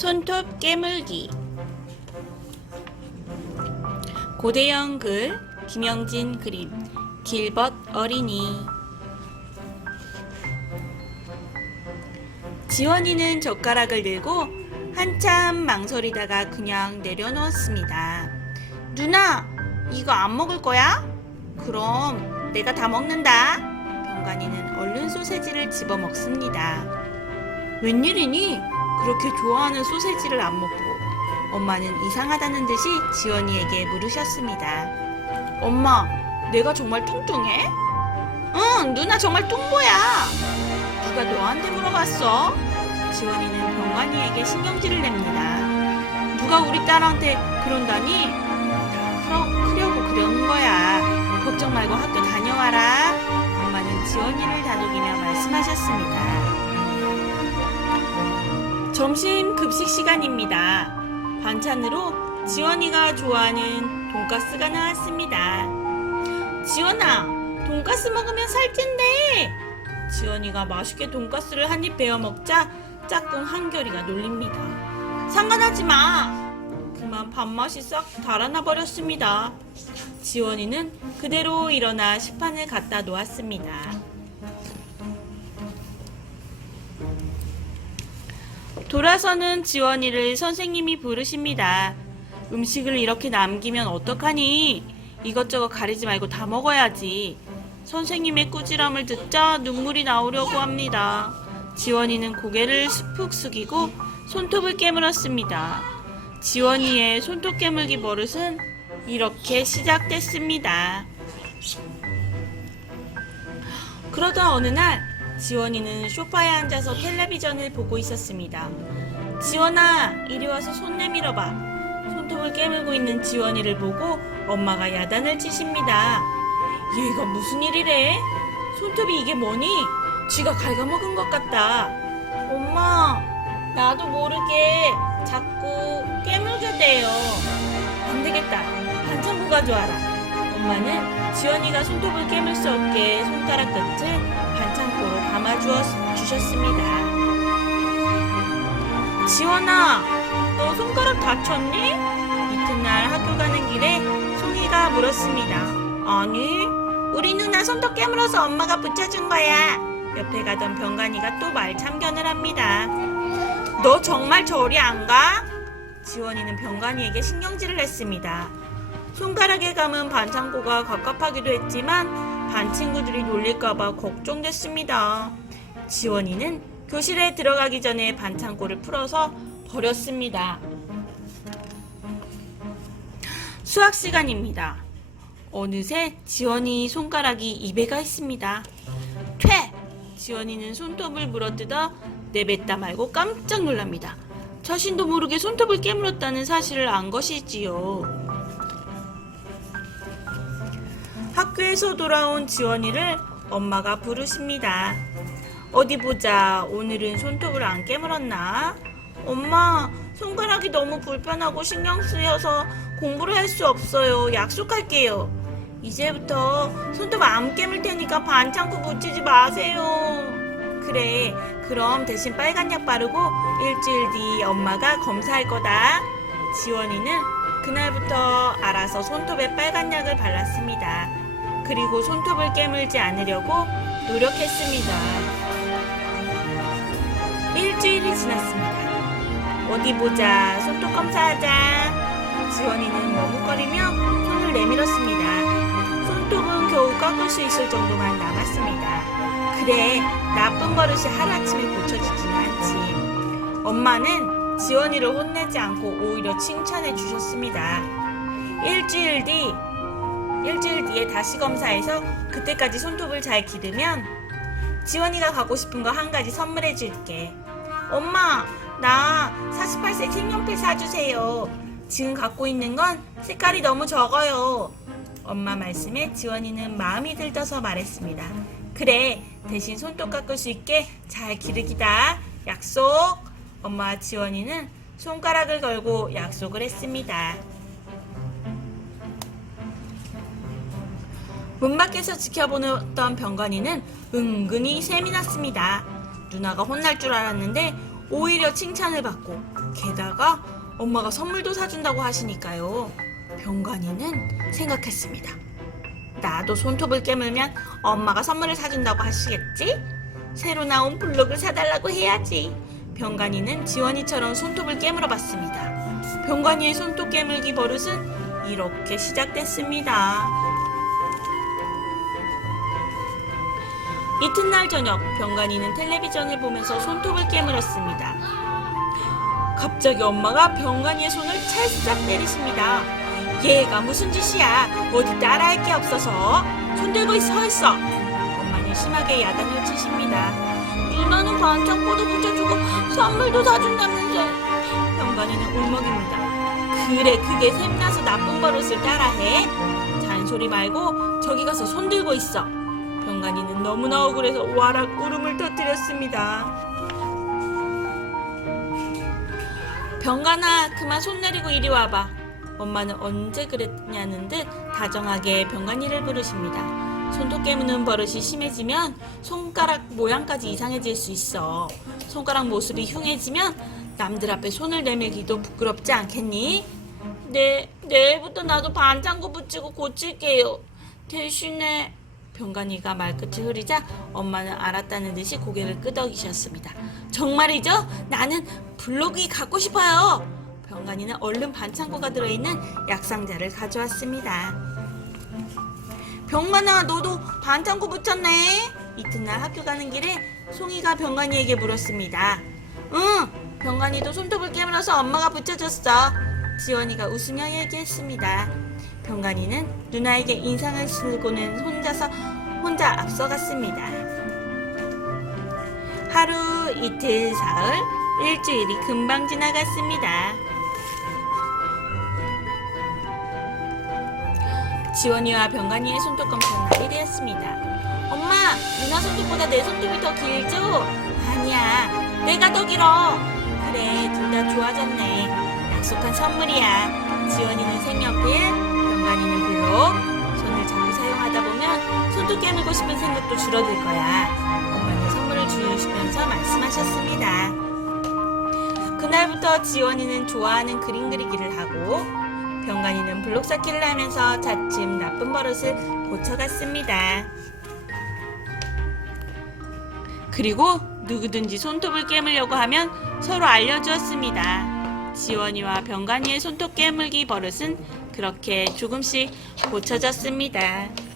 손톱 깨물기 고대영 글 김영진 그림 길벗 어린이 지원이는 젓가락을 들고 한참 망설이다가 그냥 내려놓았습니다. 누나, 이거 안 먹을 거야? 그럼 내가 다 먹는다. 병관이는 얼른 소세지를 집어 먹습니다. 웬일이니? 그렇게 좋아하는 소세지를 안 먹고 엄마는 이상하다는 듯이 지원이에게 물으셨습니다. 엄마, 내가 정말 뚱뚱해? 응, 누나 정말 뚱보야. 누가 너한테 물어봤어? 지원이는 병관이에게 신경질을 냅니다. 누가 우리 딸한테 그런다니? 다 크려, 크려고 그러는 거야. 걱정 말고 학교 다녀와라. 엄마는 지원이를 다독이며 말씀하셨습니다. 점심 급식 시간입니다. 반찬으로 지원이가 좋아하는 돈가스가 나왔습니다. 지원아, 돈가스 먹으면 살찐대. 지원이가 맛있게 돈가스를 한 입 베어 먹자 짝꿍 한결이가 놀립니다. 상관하지 마. 그만 밥맛이 싹 달아나 버렸습니다. 지원이는 그대로 일어나 식판을 갖다 놓았습니다. 돌아서는 지원이를 선생님이 부르십니다. 음식을 이렇게 남기면 어떡하니? 이것저것 가리지 말고 다 먹어야지. 선생님의 꾸지람을 듣자 눈물이 나오려고 합니다. 지원이는 고개를 푹 숙이고 손톱을 깨물었습니다. 지원이의 손톱 깨물기 버릇은 이렇게 시작됐습니다. 그러다 어느 날 지원이는 소파에 앉아서 텔레비전을 보고 있었습니다. 지원아, 이리 와서 손 내밀어 봐. 손톱을 깨물고 있는 지원이를 보고 엄마가 야단을 치십니다. 얘가 무슨 일이래? 손톱이 이게 뭐니? 쥐가 갉아먹은 것 같다. 엄마, 나도 모르게 자꾸 깨물게 돼요. 안 되겠다. 반창고 가져와라. 엄마는 지원이가 손톱을 깨물 수 없게 손가락 끝을 주셨습니다. 지원아, 너 손가락 다쳤니? 이튿날 학교 가는 길에 송이가 물었습니다. 아니, 우리 누나 손톱 깨물어서 엄마가 붙여준 거야. 옆에 가던 병관이가 또 말 참견을 합니다. 너 정말 저리 안 가? 지원이는 병관이에게 신경질을 냈습니다. 손가락에 감은 반창고가 갑갑하기도 했지만 반 친구들이 놀릴까봐 걱정됐습니다. 지원이는 교실에 들어가기 전에 반창고를 풀어서 버렸습니다. 수학 시간입니다. 어느새 지원이 손가락이 입에 가 있습니다. 퇴! 지원이는 손톱을 물어뜯어 내뱉다 말고 깜짝 놀랍니다. 자신도 모르게 손톱을 깨물었다는 사실을 안 것이지요. 학교에서 돌아온 지원이를 엄마가 부르십니다. 어디 보자. 오늘은 손톱을 안 깨물었나? 엄마, 손가락이 너무 불편하고 신경 쓰여서 공부를 할 수 없어요. 약속할게요. 이제부터 손톱 안 깨물 테니까 반창고 붙이지 마세요. 그래, 그럼 대신 빨간 약 바르고 일주일 뒤 엄마가 검사할 거다. 지원이는 그날부터 알아서 손톱에 빨간 약을 발랐습니다. 그리고 손톱을 깨물지 않으려고 노력했습니다. 일주일이 지났습니다. 어디 보자. 손톱 검사하자. 지원이는 머뭇거리며 손을 내밀었습니다. 손톱은 겨우 깎을 수 있을 정도만 남았습니다. 그래, 나쁜 버릇이 하루아침에 고쳐지지는 않지. 엄마는 지원이를 혼내지 않고 오히려 칭찬해 주셨습니다. 일주일 뒤, 일주일 뒤에 다시 검사해서 그때까지 손톱을 잘 기르면 지원이가 갖고 싶은 거 한 가지 선물해 줄게. 엄마, 나 48세 색연필 사주세요. 지금 갖고 있는 건 색깔이 너무 적어요. 엄마 말씀에 지원이는 마음이 들떠서 말했습니다. 그래, 대신 손톱 깎을 수 있게 잘 기르기다. 약속. 엄마와 지원이는 손가락을 걸고 약속을 했습니다. 문 밖에서 지켜보던 병관이는 은근히 셈이 났습니다. 누나가 혼날 줄 알았는데 오히려 칭찬을 받고 게다가 엄마가 선물도 사준다고 하시니까요. 병관이는 생각했습니다. 나도 손톱을 깨물면 엄마가 선물을 사준다고 하시겠지? 새로 나온 블록을 사달라고 해야지. 병관이는 지원이처럼 손톱을 깨물어 봤습니다. 병관이의 손톱 깨물기 버릇은 이렇게 시작됐습니다. 이튿날 저녁 병관이는 텔레비전을 보면서 손톱을 깨물었습니다. 갑자기 엄마가 병관이의 손을 찰싹 때리십니다. 얘가 무슨 짓이야? 어디 따라할 게 없어서 손 들고 서 있어. 엄마는 심하게 야단을 치십니다. 누나는 반창고도 붙여주고 선물도 사준다면서 병관이는 울먹입니다. 그래 그게 샘나서 나쁜 버릇을 따라해? 잔소리 말고 저기 가서 손 들고 있어. 병관이는 너무나 억울해서 와락 울음을 터뜨렸습니다. 병관아 그만 손 내리고 이리 와봐. 엄마는 언제 그랬냐는 듯 다정하게 병관이를 부르십니다. 손톱 깨무는 버릇이 심해지면 손가락 모양까지 이상해질 수 있어. 손가락 모습이 흉해지면 남들 앞에 손을 내밀기도 부끄럽지 않겠니? 네, 내일부터 나도 반창고 붙이고 고칠게요. 대신에 병관이가 말끝을 흐리자 엄마는 알았다는 듯이 고개를 끄덕이셨습니다. 정말이죠? 나는 블록이 갖고 싶어요. 병관이는 얼른 반창고가 들어있는 약상자를 가져왔습니다. 병관아, 너도 반창고 붙였네? 이튿날 학교 가는 길에 송이가 병관이에게 물었습니다. 응, 병관이도 손톱을 깨물어서 엄마가 붙여줬어. 지원이가 웃으며 얘기했습니다. 병관이는 누나에게 인상을 쓰고는 혼자서 혼자 앞서갔습니다. 하루, 이틀, 사흘, 일주일이 금방 지나갔습니다. 지원이와 병관이의 손톱 검사는 날이 되었습니다. 엄마, 누나 손톱보다 내 손톱이 더 길죠? 아니야, 내가 더 길어. 그래, 둘 다 좋아졌네. 약속한 선물이야. 지원이는 색연필, 병관이는 블록. 손을 자꾸 사용하다 보면 손톱 깨물고 싶은 생각도 줄어들 거야. 엄마는 선물을 주시면서 말씀하셨습니다. 그날부터 지원이는 좋아하는 그림 그리기를 하고 병관이는 블록 쌓기를 하면서 차츰 나쁜 버릇을 고쳐갔습니다. 그리고 누구든지 손톱을 깨물려고 하면 서로 알려주었습니다. 지원이와 병관이의 손톱 깨물기 버릇은 그렇게 조금씩 고쳐졌습니다.